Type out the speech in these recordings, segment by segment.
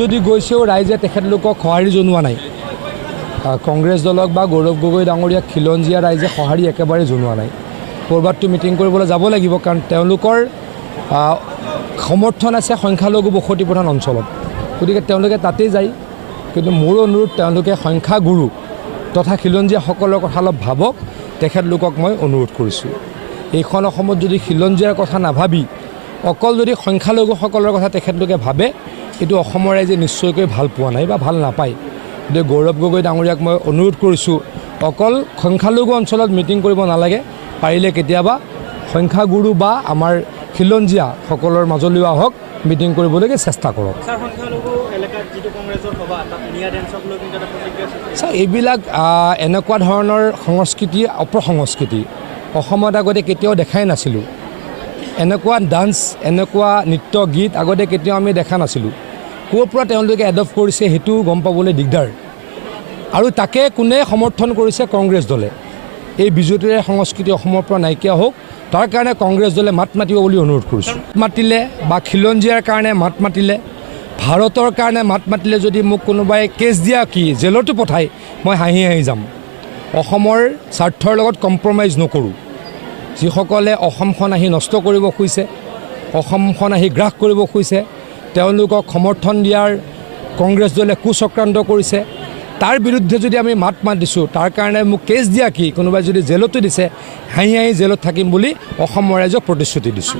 যদি গৈছেও ৰাইজে তেখেতলোকক সঁহাৰি জনোৱা নাই। কংগ্ৰেছ দলক বা গৌৰৱ গগৈ ডাঙৰীয়াক খিলঞ্জীয়া ৰাইজে সঁহাৰি একেবাৰে জনোৱা নাই। ক'ৰবাততো মিটিং কৰিবলৈ যাব লাগিব, কাৰণ তেওঁলোকৰ সমৰ্থন আছে সংখ্যালঘু বসতি প্ৰধান অঞ্চলত, গতিকে তেওঁলোকে তাতেই যায়। কিন্তু মোৰ অনুৰোধ, তেওঁলোকে সংখ্যাগুৰু তথা খিলঞ্জীয়াসকলৰ কথা অলপ ভাবক, তেখেতলোকক মই অনুৰোধ কৰিছোঁ। এইখন অসমত যদি খিলঞ্জীয়াৰ কথা নাভাবি অকল যদি সংখ্যালঘুসকলৰ কথা তেখেতলোকে ভাবে, এইটো অসমৰ ৰাইজে নিশ্চয়কৈ ভাল পোৱা নাই বা ভাল নাপায়। গতিকে গৌৰৱ গগৈ ডাঙৰীয়াক মই অনুৰোধ কৰিছোঁ, অকল সংখ্যালঘু অঞ্চলত মিটিং কৰিব নালাগে, পাৰিলে কেতিয়াবা সংখ্যাগুৰু বা আমাৰ খিলঞ্জীয়াসকলৰ মাজলৈ আহক, মিটিং কৰিবলৈকে চেষ্টা কৰক। এইবিলাক এনেকুৱা ধৰণৰ সংস্কৃতি অপসংস্কৃতি অসমত আগতে কেতিয়াও দেখাই নাছিলোঁ। এনেকুৱা ডান্স, এনেকুৱা নৃত্য গীত আগতে কেতিয়াও আমি দেখা নাছিলোঁ। ক'ৰ পৰা তেওঁলোকে এডপ্ট কৰিছে সেইটো গম পাবলৈ দিগদাৰ। আৰু তাকে কোনে সমৰ্থন কৰিছে? কংগ্ৰেছ দলে। এই বিজুতিৰে সংস্কৃতি অসমৰ পৰা নাইকিয়া হওক, তাৰ কাৰণে কংগ্ৰেছ দলে মাত মাতিব বুলি অনুৰোধ কৰিছোঁ। মাতিলে বা খিলঞ্জীয়াৰ কাৰণে মাত মাতিলে, ভাৰতৰ কাৰণে মাত মাতিলে যদি মোক কোনোবাই কেছ দিয়া কি জেলতো পঠায়, মই হাঁহি হাঁহি যাম। অসমৰ স্বাৰ্থৰ লগত কম্প্ৰমাইজ নকৰোঁ। যিসকলে অসমখন আহি নষ্ট কৰিব খুজিছে, অসমখন আহি গ্ৰাস কৰিব খুজিছে, তেওঁলোকক সমৰ্থন দিয়াৰ কংগ্ৰেছ দলে কুচক্ৰান্ত কৰিছে, তাৰ বিৰুদ্ধে যদি আমি মাত মাতিছোঁ, তাৰ কাৰণে মোক কেছ দিয়া কি, কোনোবাই যদি জেলতো দিছে, হাঁহি হাঁহি জেলত থাকিম বুলি অসমৰ ৰাইজক প্ৰতিশ্ৰুতি দিছোঁ।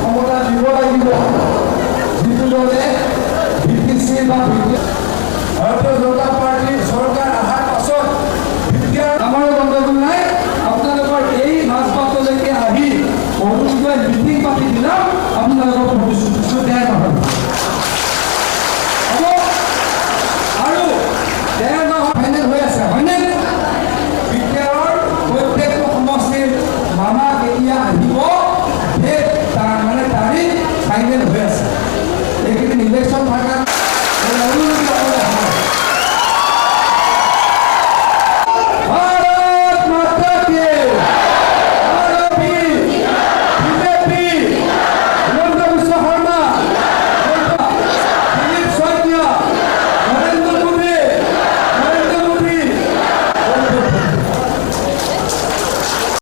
ক্ষমতা দিব লাগিব, যিটো দলে